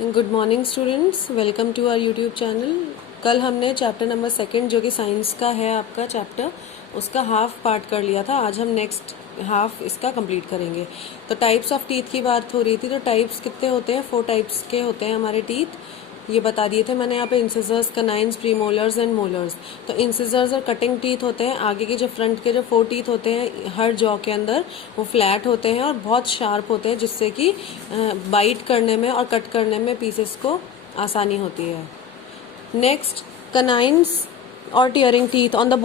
Good morning students, welcome to our YouTube channel. कल हमने chapter number 2 जो कि साइंस का है आपका चैप्टर, उसका हाफ पार्ट कर लिया था। आज हम नेक्स्ट हाफ इसका कंप्लीट करेंगे। तो टाइप्स ऑफ टीथ की बात हो रही थी। तो टाइप्स कितने होते हैं? 4 टाइप्स के होते हैं हमारे टीथ, ये बता दिए थे मैंने यहाँ पे। Incisors, canines, premolars and molars. तो इंसिजर्स और कटिंग टीथ होते हैं। आगे के जो फ्रंट के जो 4 टीथ होते हैं हर जॉ के अंदर, वो फ्लैट होते हैं और बहुत शार्प होते हैं, जिससे कि बाइट करने में और कट करने में पीसेस को आसानी होती है। Next, canines or tearing teeth. On the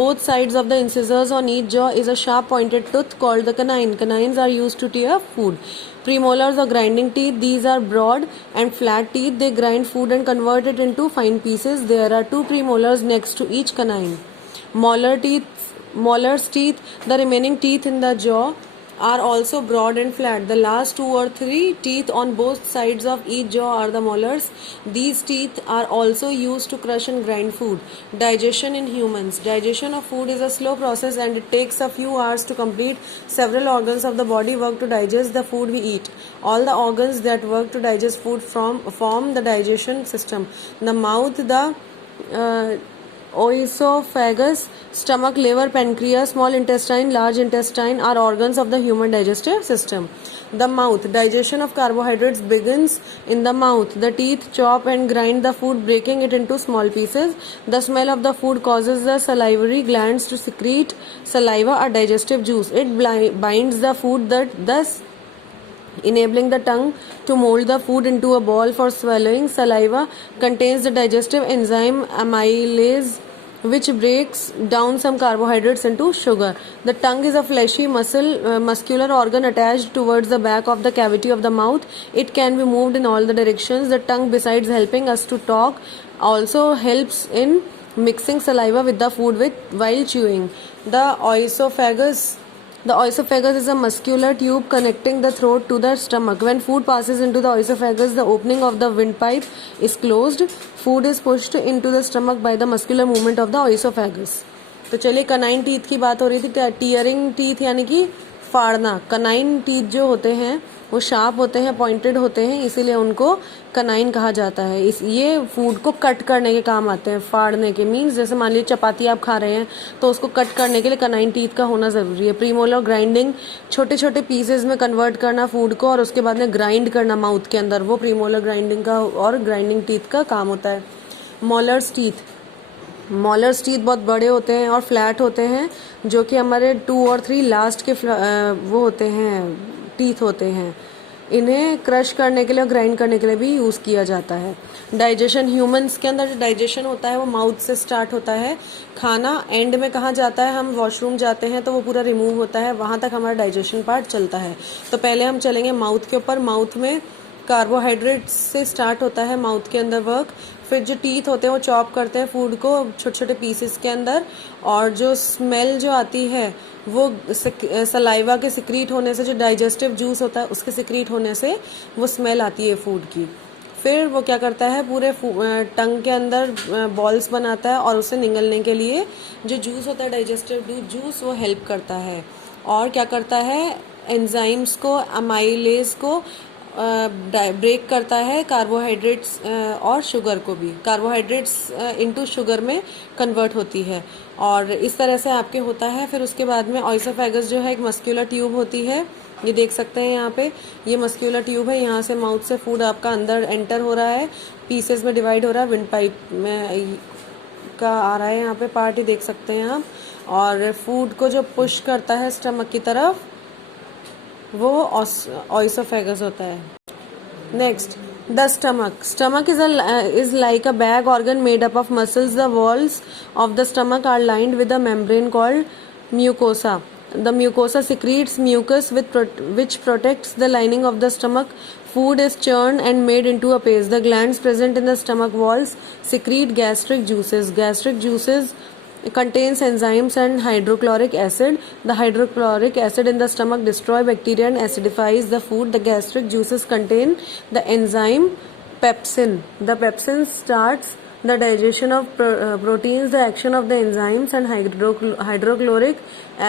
both sides of the incisors on each jaw is a sharp pointed tooth called the canine. Canines are used to tear food. Premolars or grinding teeth. These are broad and flat teeth. They grind food and convert it into fine pieces. There are 2 premolars next to each canine. Molars teeth. The remaining teeth in the jaw are also broad and flat. The last 2 or 3 teeth on both sides of each jaw are the molars. These teeth are also used to crush and grind food. Digestion in humans. Digestion of food is a slow process and it takes a few hours to complete. Several organs of the body work to digest the food we eat. All the organs that work to digest food form the digestion system. The mouth, the oesophagus, stomach, liver, pancreas, small intestine, large intestine are organs of the human digestive system. The mouth. Digestion of carbohydrates begins in the mouth. The teeth chop and grind the food, breaking it into small pieces. The smell of the food causes the salivary glands to secrete saliva, a digestive juice. It binds the food, thus enabling the tongue to mold the food into a ball for swallowing. Saliva contains the digestive enzyme amylase, which breaks down some carbohydrates into sugar. The tongue is a fleshy muscular organ attached towards the back of the cavity of the mouth. It can be moved in all the directions. The tongue, besides helping us to talk, also helps in mixing saliva with the food while chewing. The oesophagus is a muscular tube connecting the throat to the stomach. When food passes into the oesophagus, the opening of the windpipe is closed. Food is pushed into the stomach by the muscular movement of the oesophagus. तो चलिए, canine teeth की बात हो रही थी। Tearing teeth यानी कि फाड़ना। Canine teeth जो होते हैं वो शार्प होते हैं, पॉइंटेड होते हैं, इसीलिए उनको कनाइन कहा जाता है। ये फूड को कट करने के काम आते हैं। फाड़ने के मीन्स, जैसे मान लीजिए चपाती आप खा रहे हैं तो उसको कट करने के लिए कनाइन टीथ का होना ज़रूरी है। प्रीमोलर, ग्राइंडिंग, छोटे छोटे पीसेज में कन्वर्ट करना फूड को और उसके बाद में ग्राइंड करना माउथ के अंदर, वो प्रीमोलर ग्राइंडिंग का और ग्राइंडिंग टीथ का काम होता है। मोलर्स टीथ बहुत बड़े होते हैं और फ्लैट होते हैं, जो कि हमारे 2 और 3 लास्ट के वो होते हैं, टीथ होते हैं। इन्हें क्रश करने के लिए और ग्राइंड करने के लिए भी यूज़ किया जाता है। डाइजेशन, ह्यूमंस के अंदर जो डाइजेशन होता है वो माउथ से स्टार्ट होता है। खाना एंड में कहाँ जाता है? हम वॉशरूम जाते हैं तो वो पूरा रिमूव होता है, वहाँ तक हमारा डाइजेशन पार्ट चलता है। तो पहले हम चलेंगे माउथ के ऊपर। माउथ में कार्बोहाइड्रेट्स से स्टार्ट होता है माउथ के अंदर वर्क। फिर जो टीथ होते हैं वो चॉप करते हैं फूड को छोटे छोटे पीसेस के अंदर, और जो स्मेल जो आती है वो सलाइवा के सिक्रीट होने से, जो डाइजेस्टिव जूस होता है उसके सिक्रीट होने से वो स्मेल आती है फूड की। फिर वो क्या करता है, पूरे टंग के अंदर बॉल्स बनाता है और उसे निगलने के लिए जो जूस होता है, डाइजेस्टिव जूस, वो हेल्प करता है। और क्या करता है, एंजाइम्स को, अमाइलेज को ब्रेक करता है, कार्बोहाइड्रेट्स और शुगर को भी। कार्बोहाइड्रेट्स इनटू शुगर में कन्वर्ट होती है और इस तरह से आपके होता है। फिर उसके बाद में ओएसोफेगस जो है एक मस्कुलर ट्यूब होती है, ये देख सकते हैं यहाँ पे, ये मस्कुलर ट्यूब है। यहाँ से माउथ से फूड आपका अंदर एंटर हो रहा है, पीसेस में डिवाइड हो रहा है, विंड पाइप में का आ रहा है यहाँ पे पार्ट, ही देख सकते हैं आप। और फूड को जो पुश करता है स्टमक की तरफ, वो ओएसोफेगस होता है। Next, the stomach is like a bag organ made up of muscles. The walls of the stomach are lined with a membrane called mucosa. The mucosa secretes mucus which protects the lining of the stomach. Food is churned and made into a paste. The glands present in the stomach walls secrete gastric juices. Gastric juices contains enzymes and hydrochloric acid. The hydrochloric acid in the stomach destroys bacteria and acidifies the food. The gastric juices contain the enzyme pepsin. The pepsin starts the digestion of proteins. The action of the enzymes and hydrochloric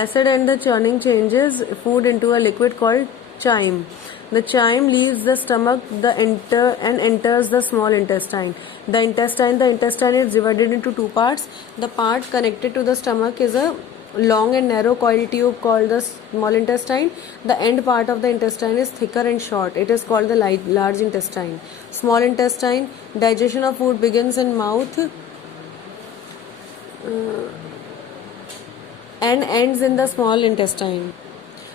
acid and the churning changes food into a liquid called chyme. The chyme leaves the stomach and enters the small intestine. The intestine is divided into two parts. The part connected to the stomach is a long and narrow coiled tube called the small intestine. The end part of the intestine is thicker and short. It is called the large intestine. Small intestine. Digestion of food begins in mouth and ends in the small intestine.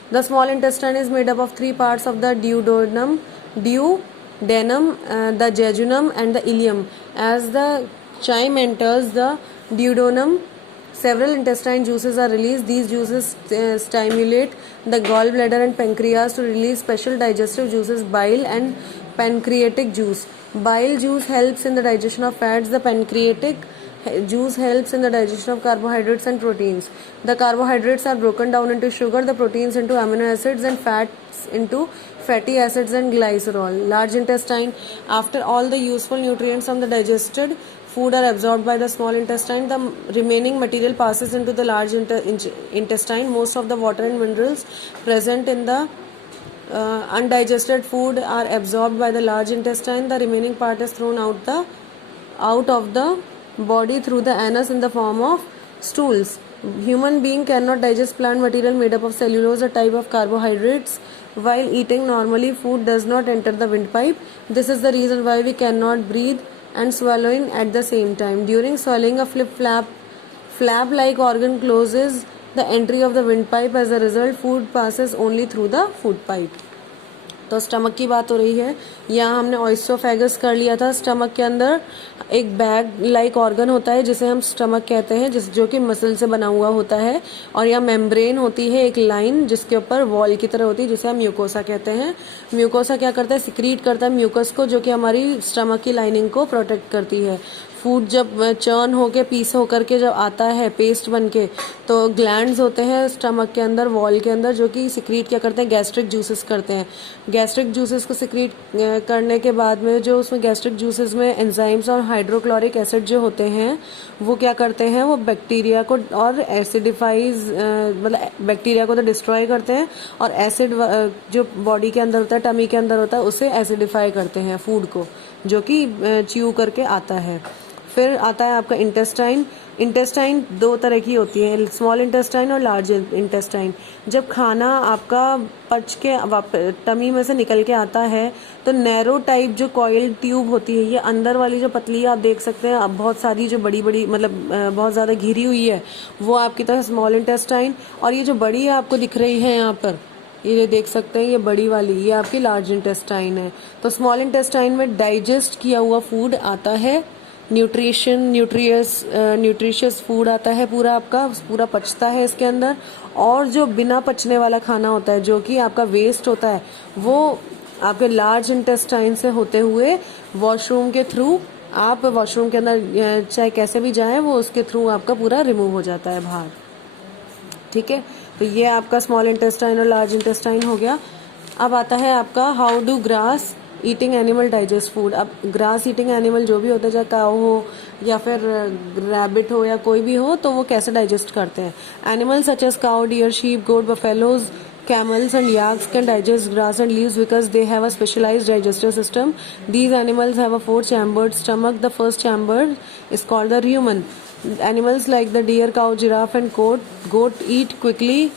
The small intestine is made up of three parts of the duodenum, the jejunum and the ileum. As the chyme enters the duodenum, several intestine juices are released. These juices stimulate the gallbladder and pancreas to release special digestive juices, bile and pancreatic juice. Bile juice helps in the digestion of fats. The pancreatic juice helps in the digestion of carbohydrates and proteins. The carbohydrates are broken down into sugar, the proteins into amino acids, and fats into fatty acids and glycerol. Large intestine. After all the useful nutrients from the digested food are absorbed by the small intestine, the remaining material passes into the large intestine. Most of the water and minerals present in the undigested food are absorbed by the large intestine. The remaining part is thrown out of the body through the anus in the form of stools. Human being cannot digest plant material made up of cellulose, a type of carbohydrates. While eating normally, food does not enter the windpipe. This is the reason why we cannot breathe and swallowing at the same time. During swallowing, a flap-like organ closes the entry of the windpipe. As a result, food passes only through the food pipe. तो stomach की बात हो रही है. यहाँ हमने ऑइस्ट्रोफेगस कर लिया था. स्टमक के अंदर एक बैग लाइक ऑर्गन होता है जिसे हम स्टमक कहते हैं, जो कि मसल से बना हुआ होता है. और यहाँ मेम्ब्रेन होती है, एक लाइन जिसके ऊपर वॉल की तरह होती है, जिसे हम म्यूकोसा कहते हैं. म्यूकोसा क्या करता है? सिक्रीट करता है म्यूकस को, जो कि हमारी स्टमक की लाइनिंग को प्रोटेक्ट करती है. फूड जब चर्न होके पीस होकर के जब आता है पेस्ट बन के, तो ग्लैंड्स होते हैं स्टमक के अंदर, वॉल के अंदर, जो कि सिक्रीट क्या करते हैं? गैस्ट्रिक जूसेस करते हैं. गैस्ट्रिक जूसेस को सिक्रीट करने के बाद में जो उसमें गैस्ट्रिक जूसेस में एंजाइम्स और हाइड्रोक्लोरिक एसिड जो होते हैं, वो क्या करते हैं? वो बैक्टीरिया को और एसिडिफाइज, मतलब बैक्टीरिया को तो डिस्ट्रॉय करते हैं, और एसिड जो बॉडी के अंदर होता है, टमी के अंदर होता है, उसे एसिडिफाई करते हैं फूड को, जो कि च्यू करके आता है. फिर आता है आपका इंटेस्टाइन. इंटेस्टाइन दो तरह की होती है, स्मॉल इंटेस्टाइन और लार्ज इंटेस्टाइन. जब खाना आपका पच के टमी में से निकल के आता है, तो नैरो टाइप जो कॉइल ट्यूब होती है, ये अंदर वाली जो पतली आप देख सकते हैं, अब बहुत सारी जो बड़ी बड़ी मतलब बहुत ज़्यादा घिरी हुई है, वो आपकी तरह स्मॉल इंटेस्टाइन. और ये जो बड़ी है आपको दिख रही है यहाँ पर, ये देख सकते हैं, ये बड़ी वाली, ये आपकी लार्ज इंटेस्टाइन है. तो स्मॉल इंटेस्टाइन में डाइजेस्ट किया हुआ फूड आता है, न्यूट्रिशियस फूड आता है, पूरा पचता है इसके अंदर. और जो बिना पचने वाला खाना होता है, जो कि आपका वेस्ट होता है, वो आपके लार्ज इंटेस्टाइन से होते हुए वॉशरूम के थ्रू, आप वॉशरूम के अंदर चाहे कैसे भी जाएं, वो उसके थ्रू आपका पूरा रिमूव हो जाता है बाहर. ठीक है, तो ये आपका स्मॉल इंटेस्टाइन और लार्ज इंटेस्टाइन हो गया. अब आता है आपका how do grass eating animal digest food. अब ग्रास ईटिंग एनिमल जो भी होते हैं, चाहे काऊ हो या फिर रैबिट हो या कोई भी हो, तो वो कैसे डाइजेस्ट करते हैं. Animal such as cow, deer, sheep, goat, buffaloes, camels and yaks can digest grass and leaves because they have a specialized digestive system. These animals have a four-chambered stomach. The first chamber is called the rumen. Animals like the deer, cow, giraffe and goat eat quickly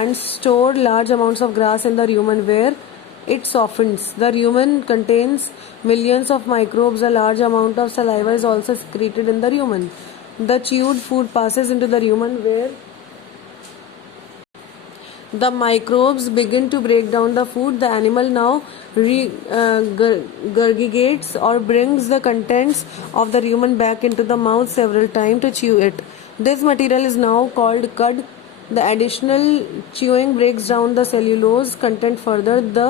and store large amounts of grass in the rumen where it softens. The rumen contains millions of microbes. A large amount of saliva is also secreted in the rumen. The chewed food passes into the rumen where the microbes begin to break down the food. The animal now regurgitates or brings the contents of the rumen back into the mouth several times to chew it. This material is now called cud. The additional chewing breaks down the cellulose content further. The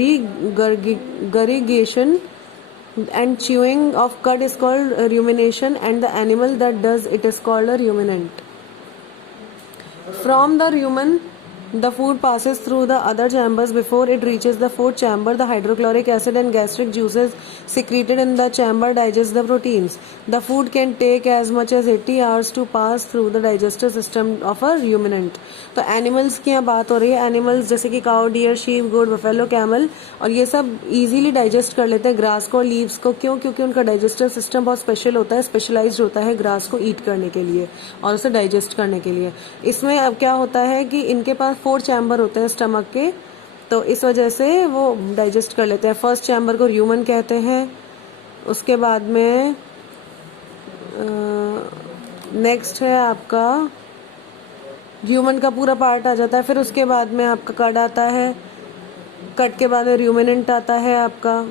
regurgitation and chewing of cud is called rumination, and the animal that does it is called a ruminant. From the rumen, The food passes through the other chambers before it reaches the fourth chamber. The hydrochloric acid and gastric juices secreted in the chamber digest the proteins. The food can take as much as 80 hours to pass through the digestive system of a ruminant. तो animals की यहाँ बात हो रही है. Animals जैसे कि cow, dear, sheep, गोट, buffalo, camel, और ये सब इजीली डाइजेस्ट कर लेते हैं ग्रास को, लीव्स को. क्यों? क्योंकि उनका डाइजेस्टिव सिस्टम बहुत स्पेशल होता है, स्पेशलाइज्ड होता है ग्रास को ईट करने के लिए और उसे डाइजेस्ट करने के लिए. इसमें अब क्या होता है कि इनके पास 4 चैम्बर होते हैं स्टमक के, तो इस वजह से वो डाइजेस्ट कर लेते हैं. फर्स्ट चैम्बर को र्यूमन कहते हैं. उसके बाद में नेक्स्ट है आपका र्यूमन का पूरा पार्ट आ जाता है. फिर उसके बाद में आपका कट आता है. कट के बाद में र्यूमिनेंट आता है आपका.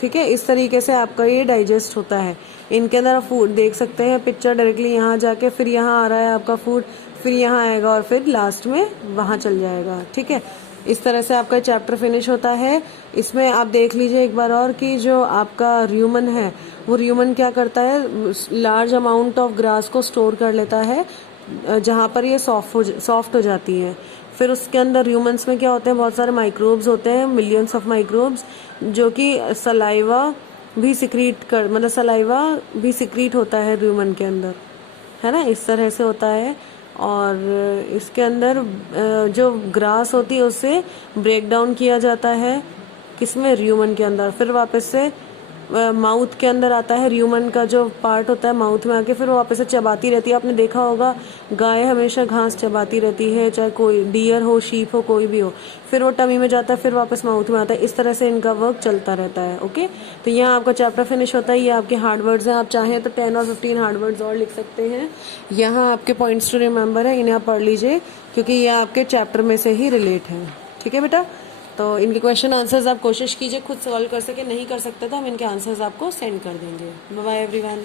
ठीक है, इस तरीके से आपका ये डाइजेस्ट होता है. इनके अंदर फूड देख सकते हैं पिक्चर डायरेक्टली यहाँ जाके, फिर यहाँ आ रहा है आपका फूड, फिर यहाँ आएगा और फिर लास्ट में वहाँ चल जाएगा. ठीक है, इस तरह से आपका चैप्टर फिनिश होता है. इसमें आप देख लीजिए एक बार और कि जो आपका र्यूमन है वो र्यूमन क्या करता है, लार्ज अमाउंट ऑफ ग्रास को स्टोर कर लेता है जहाँ पर ये सॉफ्ट हो जाती है. फिर उसके अंदर र्यूमन्स में क्या होते हैं, बहुत सारे माइक्रोब्स होते हैं, मिलियंस ऑफ माइक्रोब्स, जो कि सलाइवा भी सिक्रीट कर, मतलब सलाइवा भी सिक्रीट होता है र्यूमन के अंदर, है ना. इस तरह से होता है. और इसके अंदर जो ग्रास होती है उससे ब्रेक डाउन किया जाता है किसमें, र्यूमन के अंदर. फिर वापस से माउथ के अंदर आता है. र्यूमन का जो पार्ट होता है माउथ में आके फिर वो वापस से चबाती रहती है. आपने देखा होगा गाय हमेशा घास चबाती रहती है, चाहे कोई डियर हो, शीप हो, कोई भी हो. फिर वो टमी में जाता है, फिर वापस माउथ में आता है. इस तरह से इनका वर्क चलता रहता है. ओके, तो यहाँ आपका चैप्टर फिनिश होता है. ये आपके हार्ड वर्ड्स हैं. आप चाहें तो 10 और 15 हार्ड वर्ड्स और लिख सकते हैं. यहाँ आपके पॉइंट्स टू रिमेंबर है, इन्हें आप पढ़ लीजिए क्योंकि ये आपके चैप्टर में से ही रिलेट है. ठीक है बेटा, तो इनके क्वेश्चन आंसर्स आप कोशिश कीजिए खुद सॉल्व कर सके. नहीं कर सकते तो हम इनके आंसर्स आपको सेंड कर देंगे. Bye bye everyone.